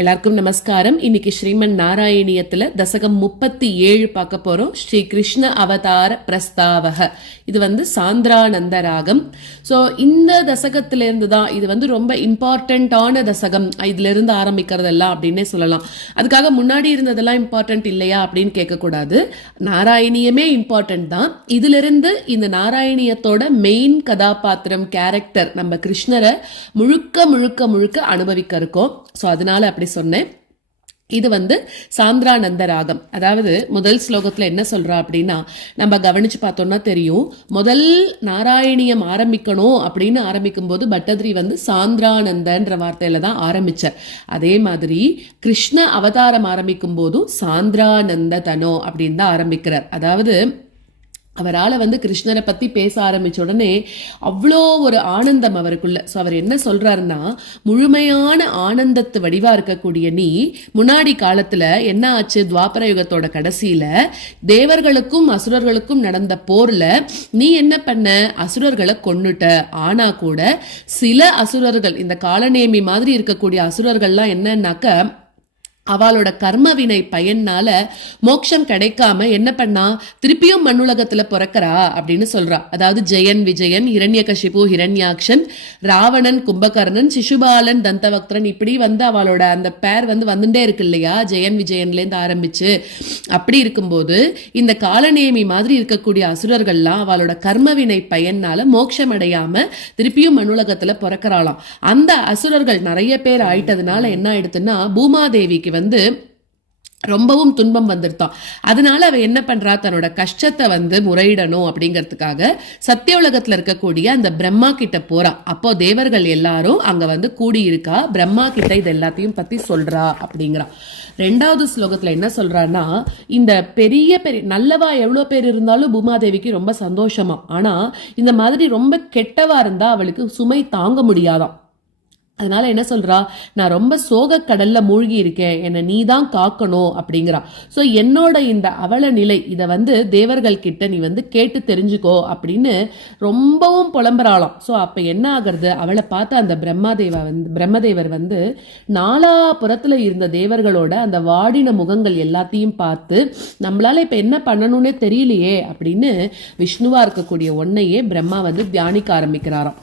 எல்லாருக்கும் நமஸ்காரம். இன்னைக்கு ஸ்ரீமன் நாராயணியத்துல தசகம் 37 பார்க்க போறோம். ஸ்ரீ கிருஷ்ண அவதார பிரஸ்தாவக. இது சாந்திரானந்த ராகம். ஸோ இந்த தசகத்தில இருந்து தான் இது ரொம்ப இம்பார்ட்டன்டான தசகம். இதுல இருந்து ஆரம்பிக்கிறதெல்லாம் அப்படின்னே சொல்லலாம். அதுக்காக முன்னாடி இருந்ததெல்லாம் இம்பார்ட்டன்ட் இல்லையா அப்படின்னு கேட்கக்கூடாது. நாராயணியமே இம்பார்ட்டன்ட் தான். இதுல இருந்து இந்த நாராயணியத்தோட மெயின் கதாபாத்திரம் கேரக்டர் நம்ம கிருஷ்ணரை முழுக்க முழுக்க முழுக்க அனுபவிக்க இருக்கோம். ஸோ அதனால அப்படி சொன்னேன். இது சாந்திரானந்த ராகம். அதாவது முதல் ஸ்லோகத்துல என்ன சொல்றா அப்படின்னா, நம்ம கவனிச்சு பார்த்தோம்னா தெரியும், முதல் நாராயணியம் ஆரம்பிக்கணும் அப்படின்னு ஆரம்பிக்கும் போது பட்டதிரி சாந்திரானந்தன்ற வார்த்தையில தான் ஆரம்பிச்சார். அதே மாதிரி கிருஷ்ண அவதாரம் ஆரம்பிக்கும் போதும் சாந்திரானந்த தனோ அப்படின்னு தான் ஆரம்பிக்கிறார். அதாவது அவரால் கிருஷ்ணரை பற்றி பேச ஆரம்பிச்ச உடனே அவ்வளோ ஒரு ஆனந்தம் அவருக்குள்ள. ஸோ அவர் என்ன சொல்றாருன்னா, முழுமையான ஆனந்தத்து வடிவா இருக்கக்கூடிய நீ முன்னாடி காலத்துல என்ன ஆச்சு, துவாபர யுகத்தோட கடைசியில தேவர்களுக்கும் அசுரர்களுக்கும் நடந்த போர்ல நீ என்ன பண்ண, அசுரர்களை கொன்னுட்ட. ஆனா கூட சில அசுரர்கள், இந்த காலநேமி மாதிரி இருக்கக்கூடிய அசுரர்கள்லாம் என்னன்னாக்க அவளோட கர்மவினை பயனால மோட்சம் கிடைக்காம என்ன பண்ணா, திருப்பியும் மண்ணுலகத்துல பிறக்கிறா அப்படின்னு சொல்றா. அதாவது ஜெயன், விஜயன், இரண்யகசிபு, ஹிரண்யாக்ஷன், ராவணன், கும்பகர்ணன், சிசுபாலன், தந்தவக்திரன், இப்படி அவளோட அந்த பேர் வந்துட்டே இருக்கு இல்லையா, ஜெயன் விஜயன்லேருந்து ஆரம்பிச்சு. அப்படி இருக்கும்போது இந்த காலநேமி மாதிரி இருக்கக்கூடிய அசுரர்கள்லாம் அவளோட கர்மவினை பயனால மோட்சம் அடையாம திருப்பியும் மண்ணுலகத்துல பிறக்கிறாளாம். அந்த அசுரர்கள் நிறைய பேர் ஆயிட்டதுனால என்ன ஆயிடுதுன்னா, பூமாதேவிக்கு ரொம்பவும் துன்பம் வந்துருத்தான். அதனால அவ என்ன பண்றா, தன்னோட கஷ்டத்தை முறையிடணும் அப்படிங்கிறதுக்காக சத்திய உலகத்துல இருக்கக்கூடிய அந்த பிரம்மா கிட்ட போறா. அப்போ தேவர்கள் எல்லாரும் அங்க கூடியிருக்கா. பிரம்மா கிட்ட இது எல்லாத்தையும் பத்தி சொல்றா அப்படிங்கிறா. ரெண்டாவது ஸ்லோகத்துல என்ன சொல்றான்னா, இந்த பெரிய நல்லவா எவ்வளவு பேர் இருந்தாலும் பூமாதேவிக்கு ரொம்ப சந்தோஷமா. ஆனா இந்த மாதிரி ரொம்ப கெட்டவா இருந்தா அவளுக்கு சுமை தாங்க முடியாதாம். அதனால என்ன சொல்றா, நான் ரொம்ப சோக கடல்ல மூழ்கி இருக்கேன், என்னை நீ தான் காக்கணும் அப்படிங்கிறா. ஸோ என்னோட இந்த அவல நிலை இதை தேவர்கள் கிட்ட நீ கேட்டு தெரிஞ்சுக்கோ அப்படின்னு ரொம்பவும் புலம்புறாளாம். ஸோ அப்ப என்ன ஆகுறது, அவளை பார்த்து அந்த பிரம்மதேவர் நாலாபுறத்துல இருந்த தேவர்களோட அந்த வாடின முகங்கள் எல்லாத்தையும் பார்த்து, நம்மளால இப்ப என்ன பண்ணணும்னே தெரியலையே அப்படின்னு விஷ்ணுவா இருக்கக்கூடிய ஒன்னையே பிரம்மா தியானிக்க ஆரம்பிக்கிறாராம்.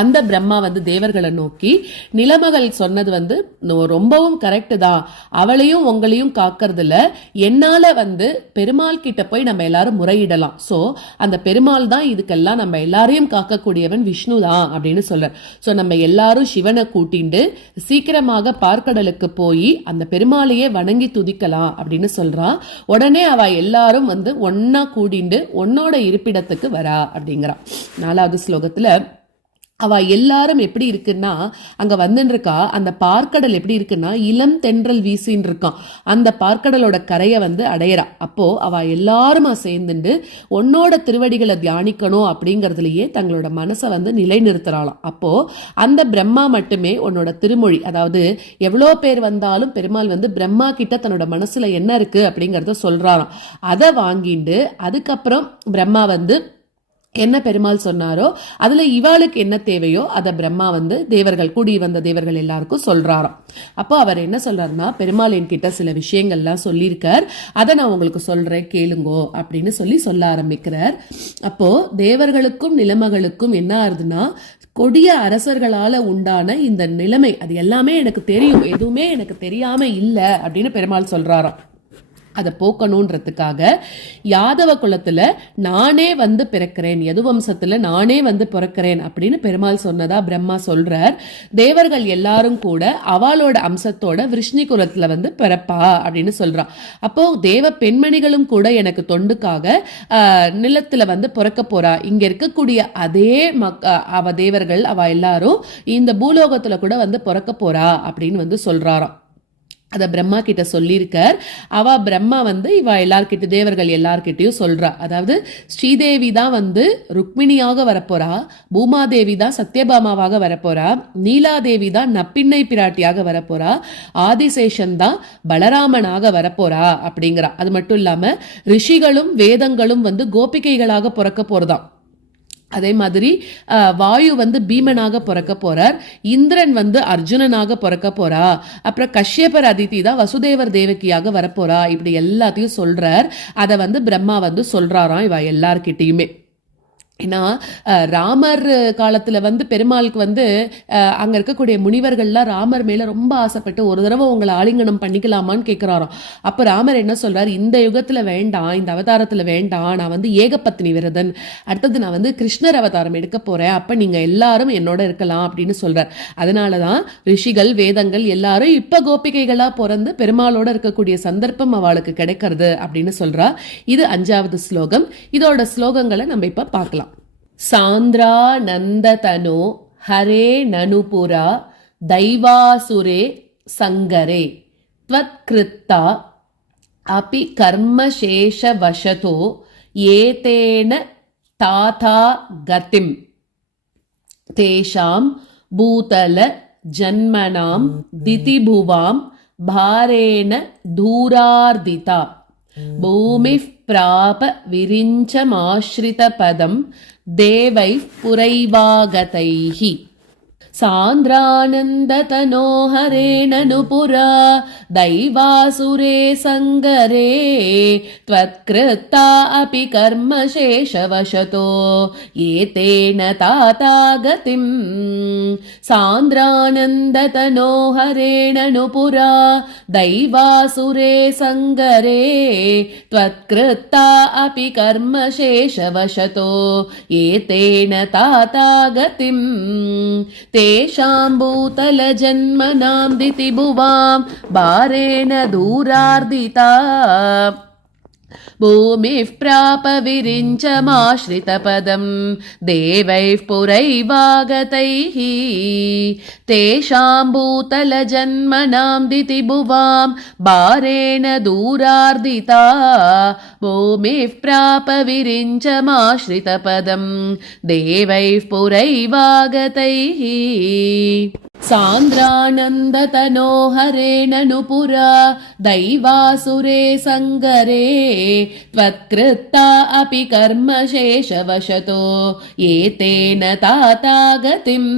அந்த பிரம்மா தேவர்களை நோக்கி, நிலமகள் சொன்னது ரொம்பவும் கரெக்டு தான், அவளையும் உங்களையும் காக்கிறதுல என்னால பெருமாள் கிட்ட போய் நம்ம எல்லாரும் முறையிடலாம். ஸோ அந்த பெருமாள் தான் இதுக்கெல்லாம் நம்ம எல்லாரையும் காக்கக்கூடியவன் விஷ்ணு தான் அப்படின்னு சொல்றார். ஸோ நம்ம எல்லாரும் சிவனை கூட்டிண்டு சீக்கிரமாக பார்க்கடலுக்கு போய் அந்த பெருமாளையே வணங்கி துதிக்கலாம் அப்படின்னு சொல்றா. உடனே அவ எல்லாரும் ஒன்னா கூடிண்டு உன்னோட இருப்பிடத்துக்கு வரா அப்படிங்கிறா. 4வது ஸ்லோகத்துல அவ எல்லாரும் எப்படி இருக்குன்னா, அங்க வந்துருக்கா. அந்த பார்க்கடல் எப்படி இருக்குன்னா, இளம் தென்றல் வீசின்னு இருக்கான். அந்த பார்க்கடலோட கரையை அடையறா. அப்போ அவ எல்லாருமா சேர்ந்துட்டு உன்னோட திருவடிகளை தியானிக்கணும் அப்படிங்கறதுலயே தங்களோட மனசை நிலைநிறுத்துறாளாம். அப்போ அந்த பிரம்மா மட்டுமே உன்னோட திருமொழி, அதாவது எவ்வளோ பேர் வந்தாலும் பெருமாள் பிரம்மா கிட்ட தன்னோட மனசுல என்ன இருக்கு அப்படிங்கறத சொல்றாராம். அதை வாங்கிட்டு அதுக்கப்புறம் பிரம்மா என்ன பெருமாள் சொன்னாரோ அதுல இவாளுக்கு என்ன தேவையோ அதை பிரம்மா தேவர்கள் கூடி வந்த தேவர்கள் எல்லாருக்கும் சொல்றாராம். அப்போ அவர் என்ன சொல்றாருன்னா, பெருமாள் என்கிட்ட சில விஷயங்கள்லாம் சொல்லியிருக்கார், அதை நான் உங்களுக்கு சொல்றேன் கேளுங்கோ அப்படின்னு சொல்ல ஆரம்பிக்கிறார். அப்போ தேவர்களுக்கும் நிலமகளுக்கும் என்ன ஆகுதுன்னா, கொடிய அரசர்களால உண்டான இந்த நிலைமை அது எல்லாமே எனக்கு தெரியும், எதுவுமே எனக்கு தெரியாம இல்லை அப்படின்னு பெருமாள் சொல்றாராம். அதை போக்கணுன்றதுக்காக யாதவ குலத்துல நானே பிறக்கிறேன், யதுவம்சத்துல நானே பிறக்கிறேன் அப்படின்னு பெருமாள் சொன்னதா பிரம்மா சொல்றார். தேவர்கள் எல்லாரும் கூட அவளோட அம்சத்தோட விருஷ்ணி குலத்துல பிறப்பா அப்படின்னு சொல்றான். அப்போ தேவ பெண்மணிகளும் கூட எனக்கு தொண்டுக்காக நிலத்துல பிறக்க போறா. இங்க இருக்கக்கூடிய அதே அவ தேவர்கள் அவ எல்லாரும் இந்த பூலோகத்துல கூட பிறக்க போறா அப்படின்னு சொல்றாராம். அதை பிரம்மா கிட்ட சொல்லியிருக்கார். பிரம்மா இவ எல்லார்கிட்ட தேவர்கள் எல்லார்கிட்டையும் சொல்றா. அதாவது ஸ்ரீதேவி தான் ருக்மிணியாக வரப்போறா, பூமாதேவி தான் சத்யபாமாவாக வரப்போறா, நீலாதேவி தான் நப்பிண்ணை பிராட்டியாக வரப்போறா, ஆதிசேஷன் தான் பலராமனாக வரப்போறா அப்படிங்கிறா. அது மட்டும் இல்லாம ரிஷிகளும் வேதங்களும் கோபிகைகளாக பிறக்க போறதாம். அதே மாதிரி வாயு பீமனாக பிறக்க போறார், இந்திரன் அர்ஜுனனாக பிறக்க போறா, அப்புறம் கஷ்யபர் அதிதி தான் வசுதேவர் தேவகியாக வரப்போறா. இப்படி எல்லாத்தையும் சொல்றார். அதை பிரம்மா சொல்றாராம் இவ எல்லார்கிட்டையுமே. ஏன்னா ராமர் காலத்துல பெருமாளுக்கு அங்க இருக்கக்கூடிய முனிவர்கள்லாம் ராமர் மேல ரொம்ப ஆசைப்பட்டு ஒரு தடவை உங்களை ஆலிங்கனம் பண்ணிக்கலாமான்னு கேட்கிறாராம். அப்ப ராமர் என்ன சொல்றாரு, இந்த யுகத்துல வேண்டாம், இந்த அவதாரத்துல வேண்டாம், நான் ஏகபத்னி விரதன், அடுத்தது நான் கிருஷ்ணர் அவதாரம் எடுக்க போறேன், அப்ப நீங்க எல்லாரும் என்னோட இருக்கலாம் அப்படின்னு சொல்றார். அதனாலதான் ரிஷிகள் வேதங்கள் எல்லாரும் இப்ப கோபிகைகளா பிறந்து பெருமாளோட இருக்கக்கூடிய சந்தர்ப்பம் அவளுக்கு கிடைக்கிறது அப்படின்னு சொல்றா. இது 5வது ஸ்லோகம். இதோட ஸ்லோகங்களை நம்ம இப்ப பார்க்கலாம். சாந்திரானந்ததனோ ஹரே நனுபுரா தைவாசுரே சங்கரே த்வத்கிருத்தா அபி கர்மசேஷவசதோ ஏதேன தாதா கதிம் தேஷாம் பூதல ஜன்மனாம் திதிபுவாம் பாரேன தூரார்திதா பூமிஃப் பிராப விரிஞ்சமாஸ்ரித பதம் தேவைஃ புரைவாகதைஹி சாந்திரானந்ததனோ ஹரேணனுபுரா தைவாசுரே சங்கரே த்வத்கிருத்தா அபி கர்மசேஷவசதோ ஏதேன தாதா கதிம் சாந்திரானந்ததனோ ஹரேணனுபுரா தைவாசுரே சங்கரே த்வத்கிருத்தா அபி கர்மசேஷவசதோ ஏதேன தாதா கதிம் தேஷாம் பூதல ஜன்மனாம் திதிபுவாம் பாரேண தூரார்திதா பூமிஃ பிராப விரிஞ்சமாஸ்ரிதபதம் தேவைஃ புரைவாகதைஹ தேஷாம் பூதல ஜன்மனாம் திதிபுவாம் பாரேண தூரார்திதா பூமிஃ பிராப விரிஞ்சமாஸ்ரிதபதம் தேவைஃ புரைவாகதைஹ சாந்திரானந்ததனோ ஹரேணனுபுரா தைவாசுரே சங்கரே த்வத்கிருத்தா அபி கர்மசேஷவசதோ ஏதேன தாதா கதிம்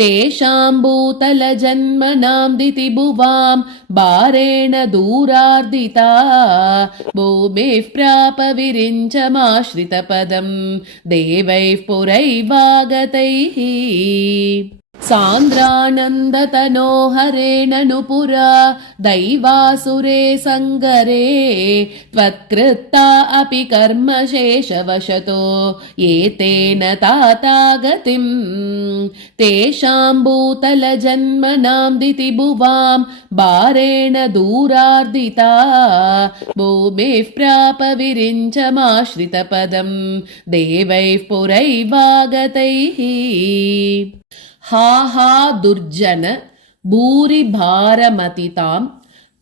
தேஷாம் பூதல ஜன்மனாம் திதிபுவாம் பாரேண தூரார்திதா பூமிஃ பிராப விரிஞ்சமாஸ்ரித பதம் தேவைஃ புரைவாகதைஹ சாந்திரானந்ததனோ ஹரேணனுபுரா தைவாசுரே சங்கரே த்வத்கிருத்தா அபி கர்மசேஷவசதோ ஏதேன தாதா கதிம் தேஷாம் பூதல ஜன்மனாம் திதிபுவாம் பாரேண தூரார்திதா பூமிஃ பிராப விரிஞ்சமாஸ்ரித பதம் தேவைஃ புரைவாகதைஹ ஹா ஹா துர்ஜன பூரி பாரமதிதாம்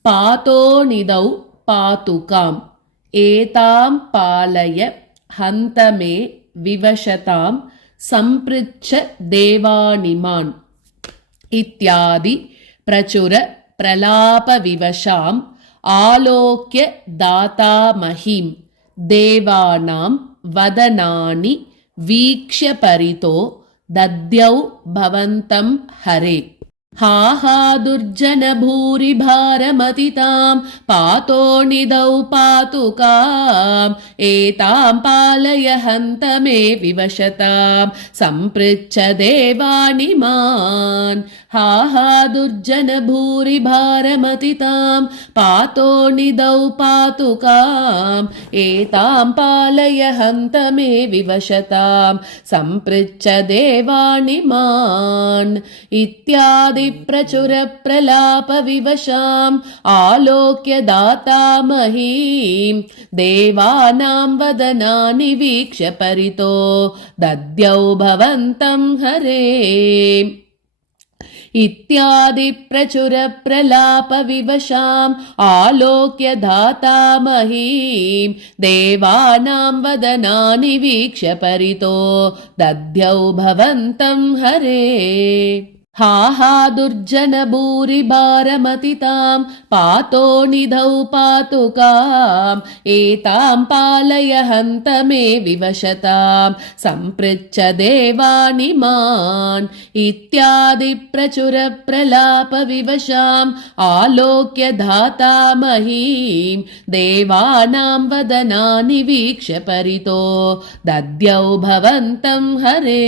பாதோ நிதௌ பாதுகாம் ஏதாம் பாலய ஹந்தமே விவசதாம் சம்பிருச்ச தேவானிமான் இத்யாதி பிரச்சுர பிரலாப விவசாம் ஆலோக்ய தாதா மஹீம் தேவானாம் வதனானி வீக்ஷ்ய பரிதோ दद्यौ भवन्तं हरे हा हा दुर्जन भूरि भारमतितां पातो निदौ पातुकाम् एतां पालय हन्त मे विवशतां सम्पृच्छ देवानिमान् हा हा दुर्जन भूरि भारमतितां पातो निदौ पातुकाम् एतां पालय हन्त मे विवशतां सम्पृच्छ देवानिमान् इत्यादि प्रचुर प्रलाप विवशाम् आलोक्य दाता महीम् देवानां वदनानि वीक्ष्य परितो दद्यौ भवन्तं हरे इत्यादि प्रचुर प्रलाप विवशाम् आलोक्य धाता महीम् देवानां वदनानि वीक्ष्य परितो दध्यौ भवन्तं हरे हा हा दुर्जन भूरि भारमतितां पातो निधौ पातुकाम् एतां पालय हन्त मे विवशतां सम्पृच्छ देवानि मान् इत्यादि प्रचुर प्रलाप विवशाम् आलोक्य धाता महीम् देवानां वदनानि वीक्ष्य परितो दध्यौ भवन्तं हरे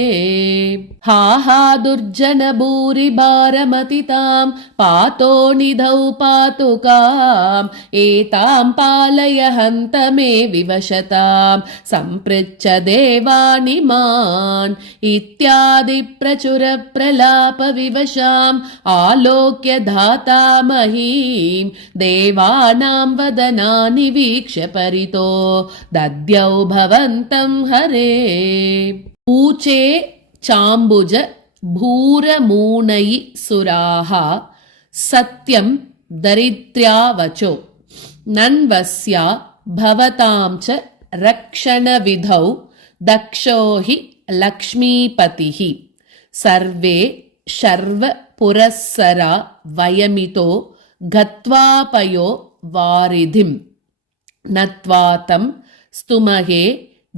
हा हा दुर्जन भूरि भारमतितां पातो निधौ पातुकाम् एतां पालय हन्त मे विवशतां सम्पृच्छ देवानि मान् इत्यादि प्रचुर प्रलाप विवशाम् आलोक्य धाता महीम् देवानां वदनानि वीक्ष्य परितो दध्यौ भवन्तं हरे ऊचे चाम्बुज भूरमूनयि सुराः सत्यं दरिद्र्यावचो नन्वस्या भवतां च रक्षणविधौ दक्षो हि लक्ष्मीपतिः सर्वे शर्व पुरःसरा वयमितो गत्वापयो वारिधिं नत्वा तं स्तुमहे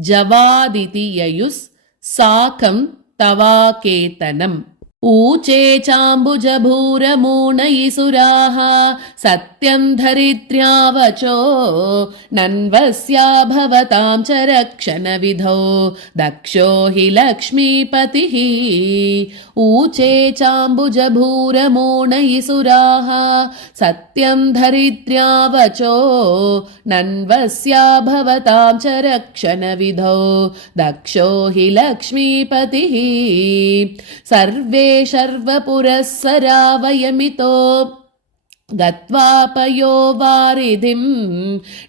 जवादिति ययुस् साकं तवाकेतनम् ऊचे चाम्बुजभूरमूनयि सुराः सत्यं धरित्र्यावचो नन्वस्या भवतां च रक्षणविधौ दक्षो हि लक्ष्मीपतिः ऊचे चाम्बुजभूरमूनयि सुराः सत्यं धरित्र्यावचो नन्वस्या भवतां च रक्षणविधौ दक्षो हि लक्ष्मीपतिः सर्वे शर्वपुरःसरा वयमितो गत्वापयो वारिधिं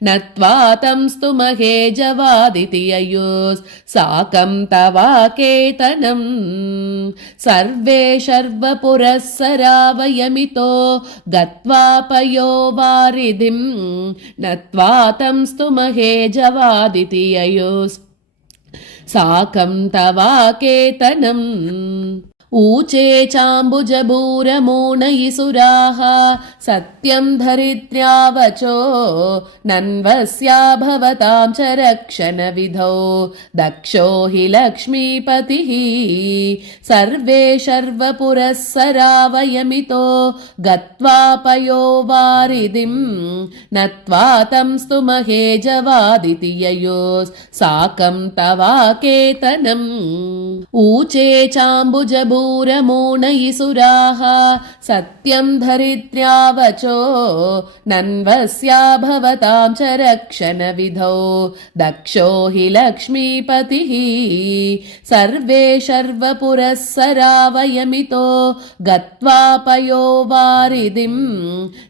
नत्वा तं स्तुमहे जवादिति ययुस् साकं तवाकेतनम् सर्वे शर्वपुरःसरा वयमितो गत्वापयो वारिधिं नत्वा तं स्तुमहे जवादिति ययुस् साकं तवाकेतनम् ऊचे चाम्बुजभूरमूनयि सुराः सत्यं धरित्र्यावचो नन्वस्या भवतां च रक्षणविधौ दक्षो हि लक्ष्मीपतिः सर्वे शर्वपुरःसरा वयमितो गत्वापयो वारिधिं नत्वा तं स्तुमहे जवादिति ययुस् साकं तवाकेतनम् ऊचे चाम्बुजभूरमूनयि सुराः सत्यं धरित्र्यावचो नन्वस्या भवतां च रक्षणविधौ दक्षो हि लक्ष्मीपतिः सर्वे शर्वपुरःसरा वयमितो गत्वापयो वारिधिं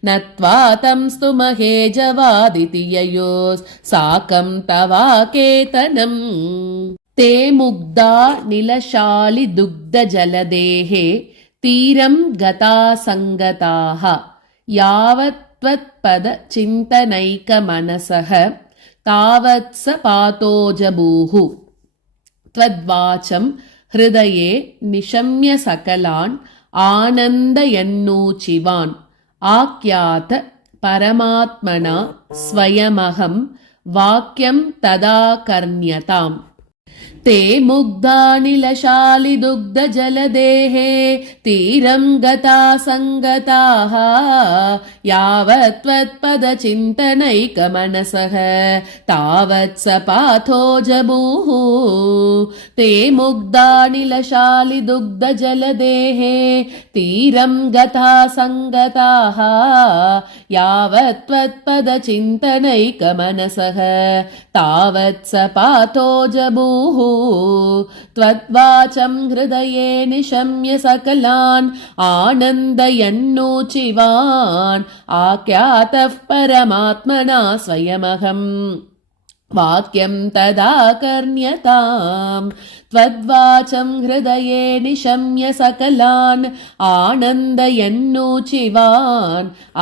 नत्वा तं स्तुमहे जवादिति ययुस् साकं तवाकेतनम् ते मुग्धा निलशालिदुग्धजलदेः तीरं गता संगताः यावत्त्वत्पदचिन्तनैकमनसः तावत् स पातो जबूः त्वद्वाचं हृदये निशम्य सकलान् आनन्दयन्नूचिवान् आख्यात परमात्मना स्वयमहं वाक्यं तदा कर्ण्यताम् ते मुग्धानिलशालिदुग्धजलदेः तीरं गता संगताः यावत्त्वत्पदचिन्तनैकमनसः तावत् स पाथो जबूः ते मुग्धानिलशालिदुग्धजलदेः तीरं गता संगताः यावत्त्वत्पदचिन्तनैकमनसः तावत् स पाथो जबूः त्वद्वाचं हृदये निशम्य सकलान् आनन्दयन्नूचिवान् आख्यातः परमात्मना स्वयमहं वाक्यं तदाकर्ण्यताम् त्वद्वाचं हृदये निशम्य सकलान् आनन्दयन्नूचिवान्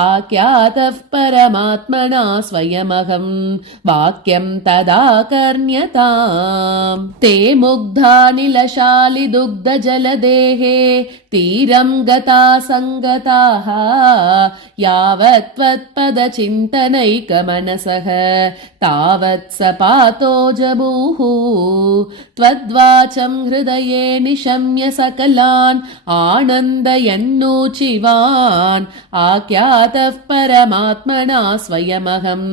आख्यातः परमात्मना स्वयमहं वाक्यं तदाकर्ण्यताम् ते मुग्धानिलशालिदुग्धजलदेहे तीरं गता सङ्गताः यावत् त्वत्पदचिन्तनैकमनसः तावत् सपातो जबूः त्वद्वाचं हृदये निशम्य सकलान् आनन्दयन्नूचिवान् आख्यातः परमात्मना स्वयमहं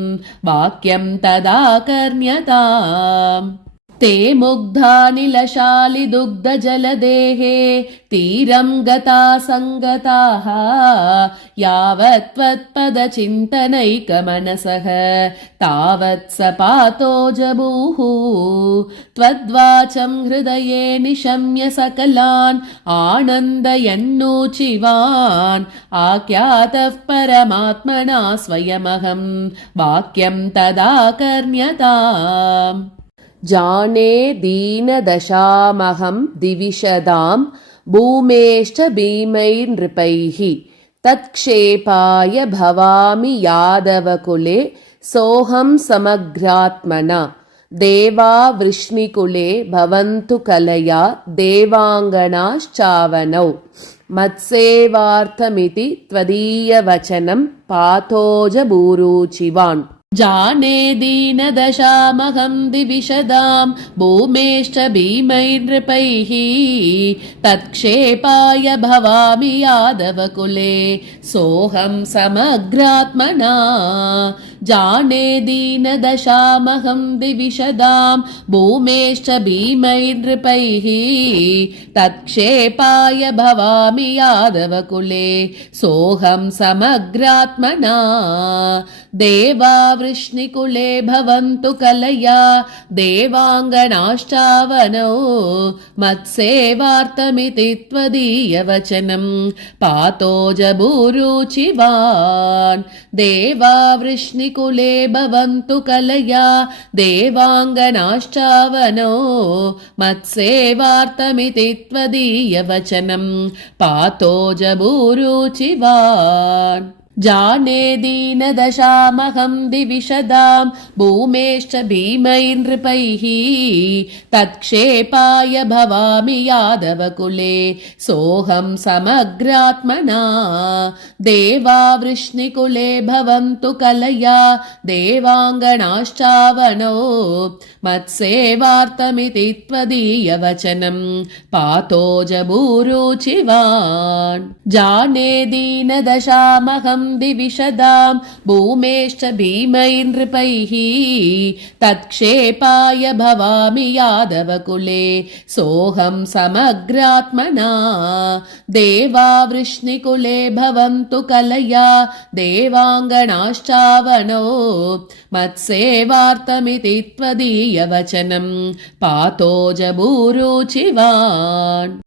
वाक्यं तदाकर्ण्यताम् ते मुग्धानिलशालिदुग्धजलदेहे तीरं गता सङ्गताः यावत् त्वत्पदचिन्तनैकमनसः तावत् सपातो जबूः त्वद्वाचं हृदये निशम्य सकलान् आनन्दयन्नूचिवान् आख्यातः परमात्मना स्वयमहं वाक्यं तदाकर्ण्यताम् जाने दीनदशामहं दिविशदां भूमेश्च भीमैर्नृपैः तत्क्षेपाय भवामि यादवकुले सोऽहं समग्रात्मना देवा वृष्णिकुले भवन्तु कलया देवाङ्गनाश्चावनौ मत्सेवार्थमिति त्वदीयवचनं पाथोजबूरुचिवान् जाने दीनदशामहं दिविशदां भूमेश्च भीमैर्नृपैः तत्क्षेपाय भवामि यादवकुले सोऽहं समग्रात्मना जाने दीनदशामहं दिविशदां भूमेश्च भीमैर्नृपैः तत्क्षेपाय भवामि यादवकुले सोऽहं समग्रात्मना देवा वृष्णिकुले भवन्तु कलया देवाङ्गनाश्चावनौ मत्सेवार्थमिति त्वदीयवचनं पातो जबूरुचिवान् देवा वृष्णिकुले भवन्तु कलया देवाङ्गनाश्चावनौ मत्सेवार्थमिति त्वदीयवचनं पातो जबूरुचिवान् जाने दीनदशामहं दिविशदां भूमेश्च भीमैर्नृपैः तत्क्षेपाय भवामि यादवकुले सोऽहं समग्रात्मना देवा वृष्णिकुले भवन्तु कलया देवाङ्गनाश्चावनौ मत्सेवार्थमिति त्वदीयवचनं पातो जबूरुचिवान् जाने दीनदशामहं दिविशदां भूमेश्च भीमैर्नृपैः तत्क्षेपाय भवामि यादवकुले सोऽहं समग्रात्मना देवा वृष्णिकुले भवन्तु कलया देवाङ्गनाश्चावनौ मत्सेवार्थमिति त्वदीयवचनं पातो जबूरुचिवान्